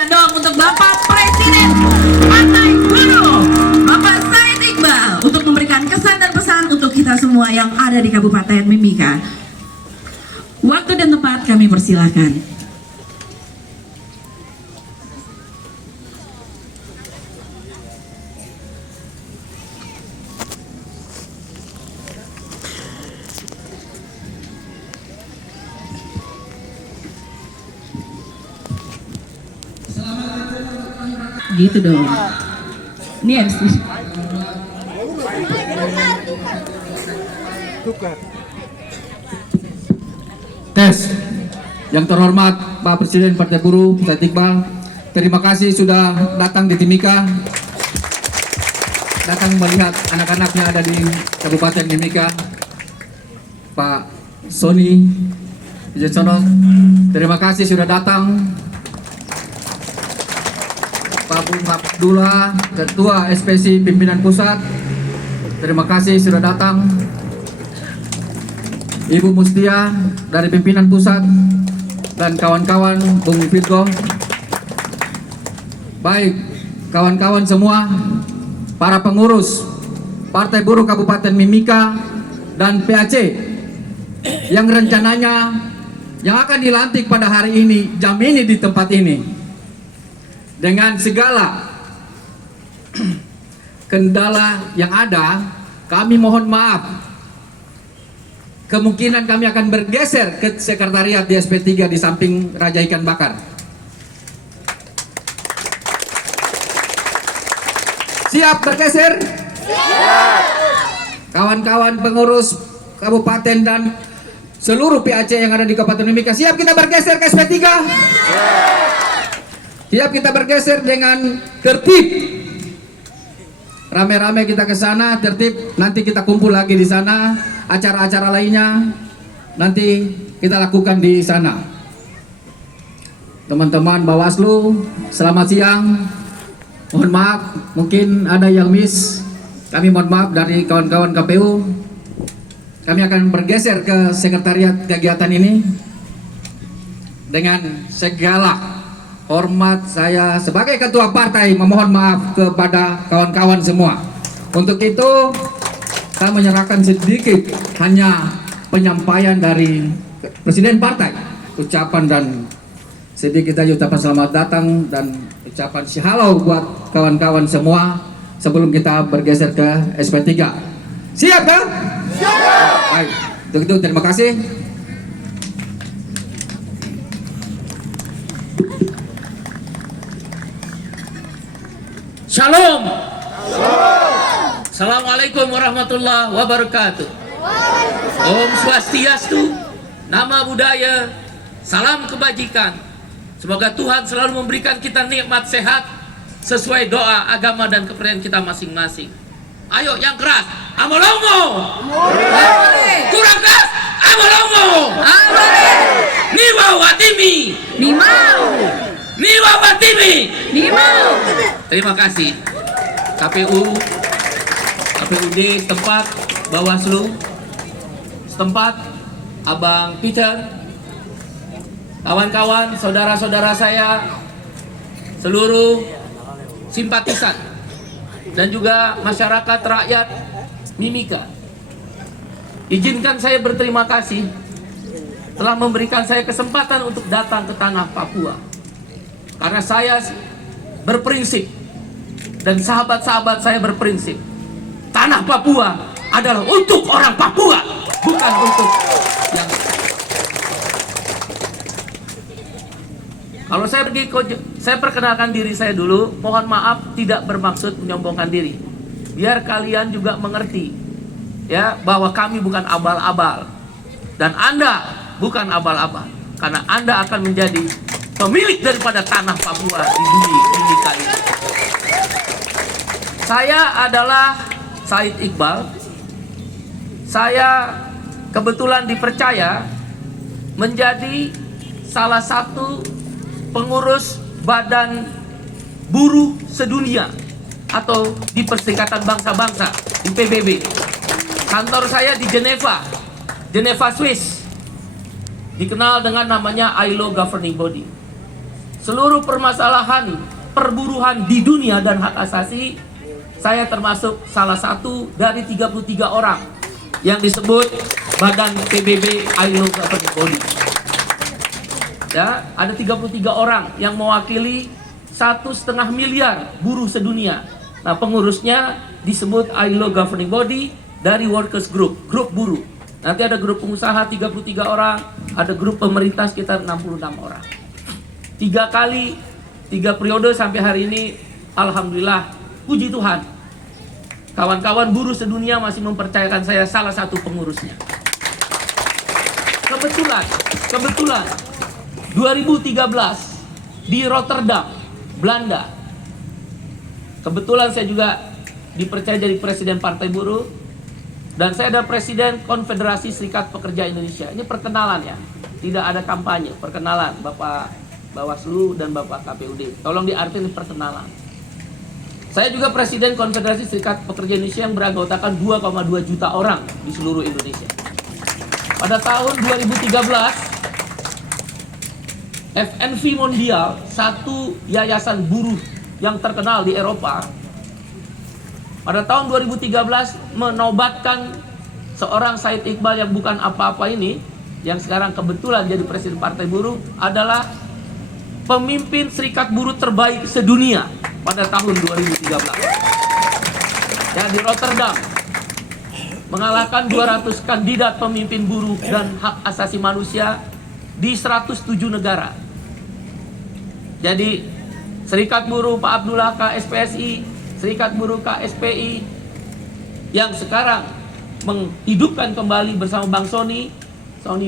meriah dong untuk Bapak Presiden Partai Buruh, Bapak Said Iqbal, untuk memberikan kesan dan pesan untuk kita semua yang ada di Kabupaten Mimika. Waktu dan tempat kami persilakan. Gitu dong. Ini MC. Tes. Yang terhormat Pak Presiden Partai Buruh Said Iqbal, terima kasih sudah datang di Timika, datang melihat anak-anaknya ada di Kabupaten Mimika. Pak Sony Wijaksono, terima kasih sudah datang. Pak Bung Abdullah, Ketua SPC Pimpinan Pusat, terima kasih sudah datang. Ibu Mustia dari Pimpinan Pusat dan kawan-kawan Bung Virgo. Baik, kawan-kawan semua, para pengurus Partai Buruh Kabupaten Mimika dan PAC yang rencananya yang akan dilantik pada hari ini, jam ini di tempat ini. Dengan segala kendala yang ada, kami mohon maaf. Kemungkinan kami akan bergeser ke sekretariat di SP3 di samping Raja Ikan Bakar. Siap bergeser? Siap. Kawan-kawan pengurus kabupaten dan seluruh PAC yang ada di Kabupaten Mimika, siap kita bergeser ke SP3? Siap. Siap kita bergeser dengan tertib. Rame-rame kita ke sana, tertib. Nanti kita kumpul lagi di sana. Acara-acara lainnya nanti kita lakukan di sana. Teman-teman Bawaslu, selamat siang. Mohon maaf, mungkin ada yang miss. Kami mohon maaf dari kawan-kawan KPU. Kami akan bergeser ke sekretariat kegiatan ini dengan segala hormat. Saya sebagai ketua partai memohon maaf kepada kawan-kawan semua. Untuk itu saya menyerahkan sedikit hanya penyampaian dari Presiden Partai, ucapan dan sedikit aja ucapan selamat datang dan ucapan shalom buat kawan-kawan semua sebelum kita bergeser ke SP3. Siap kan? Siap. Baik, untuk itu terima kasih. Shalom. Assalamualaikum warahmatullahi wabarakatuh. Om Swastiastu, nama budaya, salam kebajikan. Semoga Tuhan selalu memberikan kita nikmat sehat sesuai doa agama dan kepercayaan kita masing-masing. Ayo yang keras, Amolongo. Kurang keras, Amolongo. Niwa Watimi. Nimau. Niwa Watimi. Nimau. Terima kasih KPUD setempat, Bawaslu setempat, Abang Peter, kawan-kawan, saudara-saudara saya, seluruh simpatisan dan juga masyarakat rakyat Mimika. Izinkan saya berterima kasih telah memberikan saya kesempatan untuk datang ke tanah Papua. Karena saya berprinsip dan sahabat-sahabat saya berprinsip, tanah Papua adalah untuk orang Papua, bukan untuk yang. Kalau saya pergi, saya perkenalkan diri saya dulu. Mohon maaf, tidak bermaksud menyombongkan diri. Biar kalian juga mengerti, ya, bahwa kami bukan abal-abal dan Anda bukan abal-abal, karena Anda akan menjadi pemilik daripada tanah Papua di bumi ini kali ini. Saya adalah Said Iqbal. Saya kebetulan dipercaya menjadi salah satu pengurus Badan Buruh Sedunia atau di Perserikatan Bangsa-Bangsa, di PBB. Kantor saya di Geneva, Swiss. Dikenal dengan namanya ILO Governing Body. seluruh permasalahan perburuhan di dunia dan hak asasi, saya termasuk salah satu dari 33 orang yang disebut Badan PBB ILO Governing Body. Ya, ada 33 orang yang mewakili 1,5 miliar buruh sedunia. Nah, pengurusnya disebut ILO Governing Body dari Workers Group, grup buruh. Nanti ada grup pengusaha 33 orang, ada grup pemerintah sekitar 66 orang. 3 periode sampai hari ini, alhamdulillah, puji Tuhan, kawan-kawan buruh sedunia masih mempercayakan saya salah satu pengurusnya. Kebetulan 2013 di Rotterdam, Belanda, kebetulan saya juga dipercaya jadi presiden Partai Buruh, dan saya ada presiden Konfederasi Serikat Pekerja Indonesia. Ini perkenalan ya, tidak ada kampanye, perkenalan Bapak Bawaslu dan Bapak KPUD. Tolong diartiin perkenalan. Saya juga presiden Konfederasi Serikat Pekerja Indonesia yang beranggotakan 2,2 juta orang di seluruh Indonesia. Pada tahun 2013, FNV Mondial, satu yayasan buruh yang terkenal di Eropa, pada tahun 2013 menobatkan seorang Said Iqbal yang bukan apa-apa ini, yang sekarang kebetulan jadi presiden Partai Buruh, adalah pemimpin serikat buruh terbaik sedunia pada tahun 2013. Ya, di Rotterdam, mengalahkan 200 kandidat pemimpin buruh dan hak asasi manusia di 107 negara. Jadi Serikat Buruh Pak Abdullah KSPSI, Serikat Buruh KSPI yang sekarang menghidupkan kembali bersama Bang Sony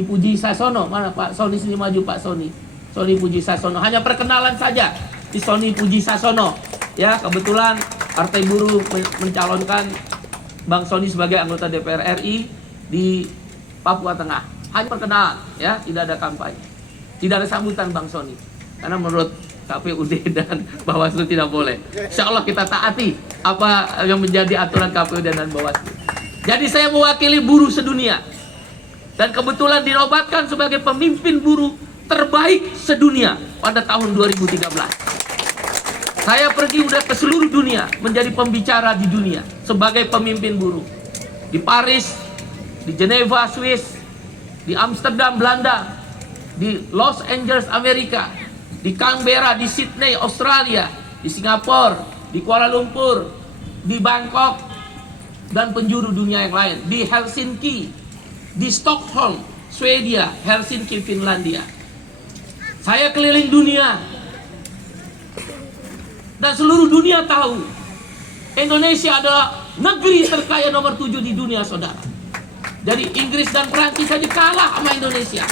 Puji Sasono. Mana Pak Sony, sini maju Pak Sony Puji Sasono. Hanya perkenalan saja di Sony Puji Sasono. Ya, kebetulan Partai Buruh mencalonkan Bang Sony sebagai anggota DPR RI di Papua Tengah. Hanya perkenalan, ya, tidak ada kampanye, tidak ada sambutan Bang Sony, karena menurut KPUD dan Bawaslu tidak boleh. Insya Allah kita taati apa yang menjadi aturan KPUD dan Bawaslu. Jadi saya mewakili buruh sedunia, dan kebetulan dinobatkan sebagai pemimpin buruh terbaik sedunia pada tahun 2013. Saya pergi udah ke seluruh dunia, menjadi pembicara di dunia sebagai pemimpin buruh. Di Paris, di Geneva, Swiss, di Amsterdam, Belanda, di Los Angeles, Amerika, di Canberra, di Sydney, Australia, di Singapura, di Kuala Lumpur, di Bangkok, dan penjuru dunia yang lain, di Helsinki, di Stockholm, Swedia, Helsinki, Finlandia. Saya keliling dunia, dan seluruh dunia tahu Indonesia adalah negeri terkaya nomor 7 di dunia, saudara. Jadi Inggris dan Prancis saja kalah sama Indonesia.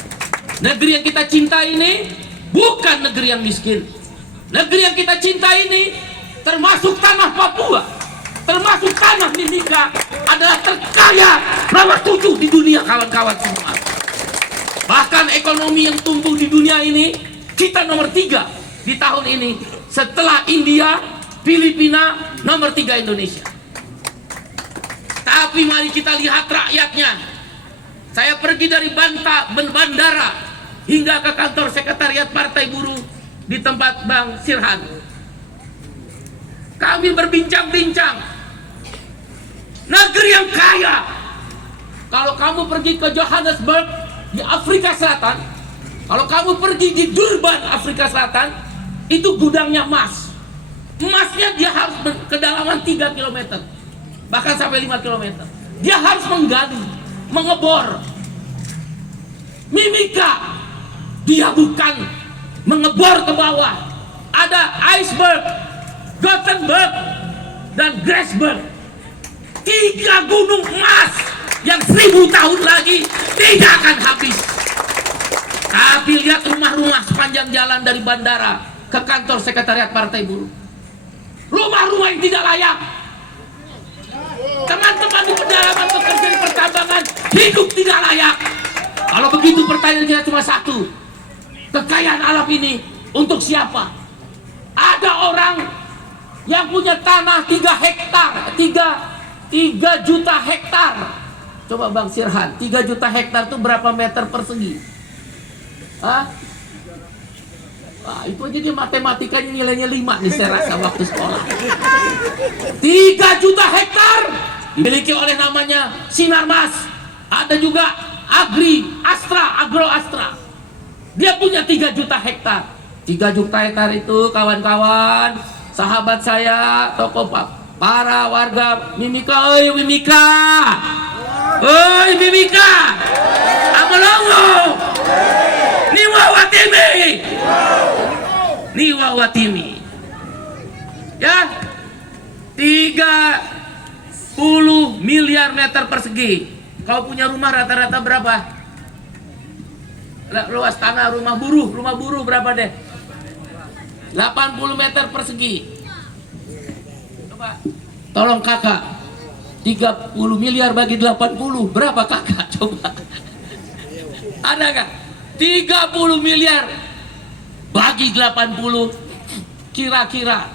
Negeri yang kita cintai ini bukan negeri yang miskin. Negeri yang kita cintai ini termasuk tanah Papua, termasuk tanah Mimika, adalah terkaya nomor 7 di dunia, kawan-kawan semua. Bahkan ekonomi yang tumbuh di dunia ini, kita nomor 3 di tahun ini, setelah India, Filipina, nomor 3 Indonesia. Tapi mari kita lihat rakyatnya. Saya pergi dari bandara hingga ke kantor sekretariat Partai Buruh di tempat Bang Sirhan. Kami berbincang-bincang. Negeri yang kaya. Kalau kamu pergi ke Johannesburg di Afrika Selatan, kalau kamu pergi di Durban, Afrika Selatan, itu gudangnya emas. Emasnya dia harus kedalaman 3 km, bahkan sampai 5 km. Dia harus menggali, mengebor. Mimika, dia bukan mengebor ke bawah. Ada iceberg, Gothenburg, dan Grassberg. 3 gunung emas yang 1000 tahun lagi tidak akan habis. Tapi lihat rumah-rumah sepanjang jalan dari bandara ke kantor sekretariat Partai Buruh. Rumah-rumah yang tidak layak. Teman-teman di pedalaman, bekerja di pertambangan, hidup tidak layak. Kalau begitu pertanyaan kita cuma satu. Kekayaan alam ini untuk siapa? Ada orang yang punya tanah 3 hektar, 3 juta hektar. Coba Bang Sirhan, 3 juta hektar itu berapa meter persegi? Hah? Nah, itu aja dia matematikanya nilainya 5 nih saya rasa waktu sekolah. 3 juta hektar dimiliki oleh namanya Sinarmas. Ada juga Agro Astra. Dia punya 3 juta hektar. 3 juta hektar itu kawan-kawan, sahabat saya, tokoh para warga Mimika. Oi Mimika. Oi Mimika. Amalongo. Niwa Watimi. Ya. 30 miliar meter persegi. Kau punya rumah rata-rata berapa? Luas tanah rumah buruh berapa deh? 80 meter persegi. Coba, tolong kakak, 30 miliar bagi 80 berapa kakak? Coba, ada nggak? 30 miliar bagi 80, kira-kira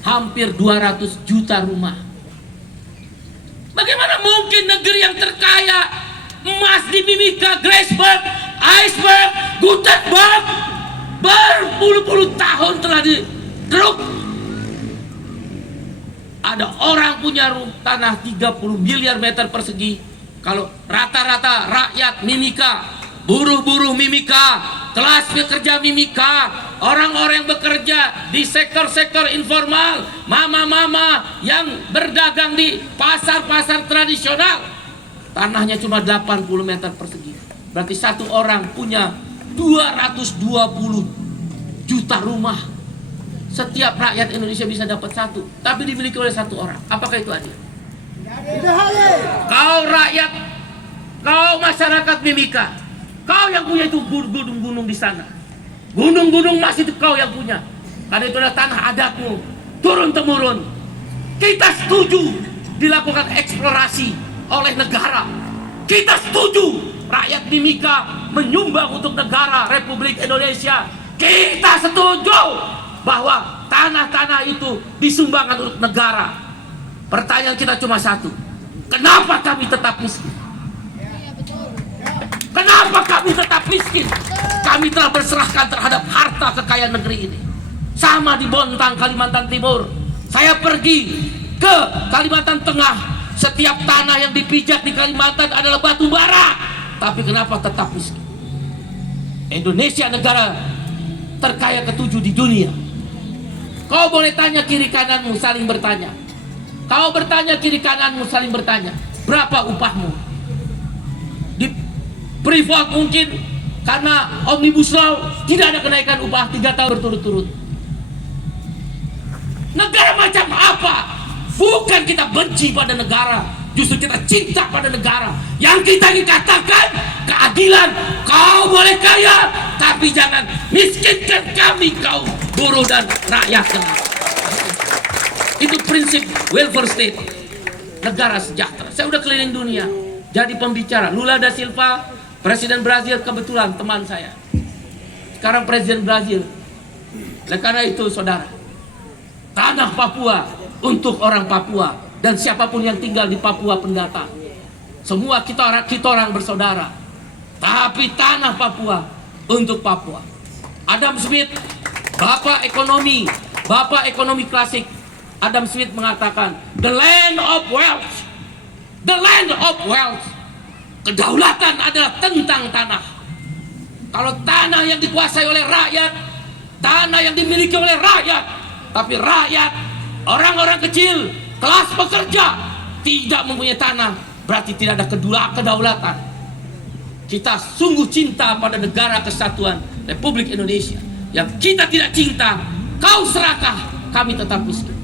hampir 200 juta rumah. Bagaimana mungkin negeri yang terkaya emas di Mimika, Graceberg, Iceberg, Gutenberg berpuluh-puluh tahun telah digeruk. Ada orang punya tanah 30 miliar meter persegi. Kalau rata-rata rakyat Mimika, buruh-buruh Mimika, kelas pekerja Mimika, orang-orang yang bekerja di sektor-sektor informal, mama-mama yang berdagang di pasar-pasar tradisional, tanahnya cuma 80 meter persegi. Berarti satu orang punya 220 juta rumah. Setiap rakyat Indonesia bisa dapat satu, tapi dimiliki oleh satu orang. Apakah itu adil? Kau rakyat, kau masyarakat Mimika, kau yang punya itu gunung-gunung di sana. Gunung-gunung emas itu kau yang punya. Karena itu adalah tanah adatmu, turun-temurun. Kita setuju dilakukan eksplorasi oleh negara. Kita setuju rakyat Mimika menyumbang untuk negara Republik Indonesia. Kita setuju bahwa tanah-tanah itu disumbangkan untuk negara. Pertanyaan kita cuma satu. Kenapa kami tetap miskin? Kenapa kami tetap miskin? Kami telah berserahkan terhadap harta kekayaan negeri ini. Sama di Bontang, Kalimantan Timur. Saya pergi ke Kalimantan Tengah. Setiap tanah yang dipijak di Kalimantan adalah batu bara. Tapi kenapa tetap miskin? Indonesia negara terkaya ke-7 di dunia. Kau boleh tanya kiri kananmu, saling bertanya. Kau bertanya kiri kananmu, saling bertanya. Berapa upahmu? Di Freeport mungkin karena Omnibus Law tidak ada kenaikan upah 3 tahun berturut-turut. Negara macam apa? Bukan kita benci pada negara, justru kita cinta pada negara. Yang kita ingin katakan keadilan. Kau boleh kaya, tapi jangan miskinkan kami, kau buruh dan rakyat. Itu prinsip welfare state, negara sejahtera. Saya udah keliling dunia, jadi pembicara. Lula da Silva, Presiden Brazil, kebetulan teman saya. Sekarang Presiden Brazil. Oleh karena itu, saudara, tanah Papua untuk orang Papua dan siapapun yang tinggal di Papua pendatang. Semua kita orang bersaudara. Tapi tanah Papua untuk Papua. Adam Smith, bapak ekonomi klasik. Adam Smith mengatakan, the land of wealth. The land of wealth. Kedaulatan adalah tentang tanah. Kalau tanah yang dikuasai oleh rakyat, tanah yang dimiliki oleh rakyat, tapi rakyat, orang-orang kecil, kelas pekerja tidak mempunyai tanah, berarti tidak ada kedaulatan. Kita sungguh cinta pada negara kesatuan Republik Indonesia. Yang kita tidak cinta, kau serakah, kami tetap miskin.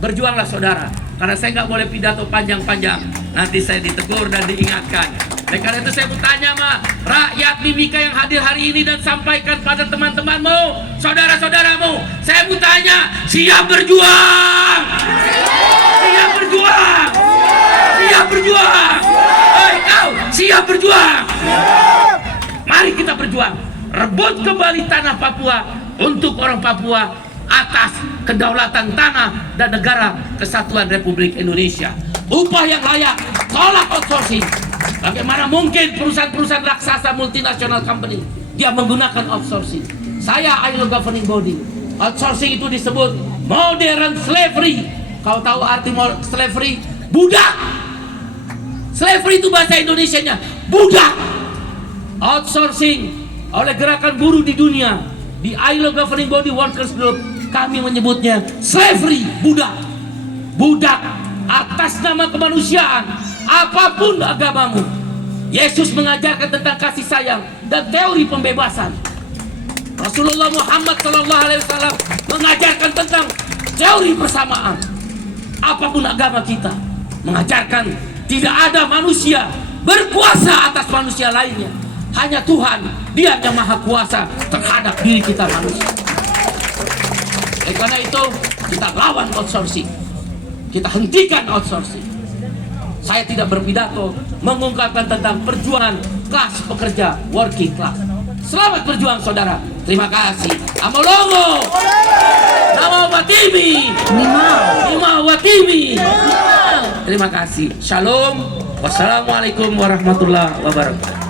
Berjuanglah saudara, karena saya nggak boleh pidato panjang-panjang. Nanti saya ditegur dan diingatkan. Oleh karena itu saya mau tanya sama rakyat Mimika yang hadir hari ini dan sampaikan pada teman-temanmu, saudara-saudaramu. Saya mau tanya, siap berjuang? Siap berjuang? Siap berjuang? Hei kau, siap berjuang? Mari kita berjuang. Rebut kembali tanah Papua untuk orang Papua atas kedaulatan tanah dan negara kesatuan Republik Indonesia. Upah yang layak, tolak outsourcing. Bagaimana mungkin perusahaan-perusahaan raksasa multinasional company dia menggunakan outsourcing? Saya ILO governing body. Outsourcing itu disebut modern slavery. Kau tahu arti slavery? Budak. Slavery itu bahasa Indonesianya budak. Outsourcing oleh gerakan buruh di dunia, di ILO governing body workers group, kami menyebutnya slavery, budak. Budak atas nama kemanusiaan, apapun agamamu. Yesus mengajarkan tentang kasih sayang dan teori pembebasan. Rasulullah Muhammad SAW mengajarkan tentang teori persamaan. Apapun agama kita mengajarkan tidak ada manusia berkuasa atas manusia lainnya. Hanya Tuhan, Dia yang maha kuasa terhadap diri kita manusia. Karena itu kita lawan outsourcing. Kita hentikan outsourcing. Saya tidak berpidato mengungkapkan tentang perjuangan kelas pekerja, working class. Selamat berjuang saudara. Terima kasih. Amolongo. Nama Watimi. Lima Watimi. Terima kasih. Shalom. Wassalamualaikum warahmatullahi wabarakatuh.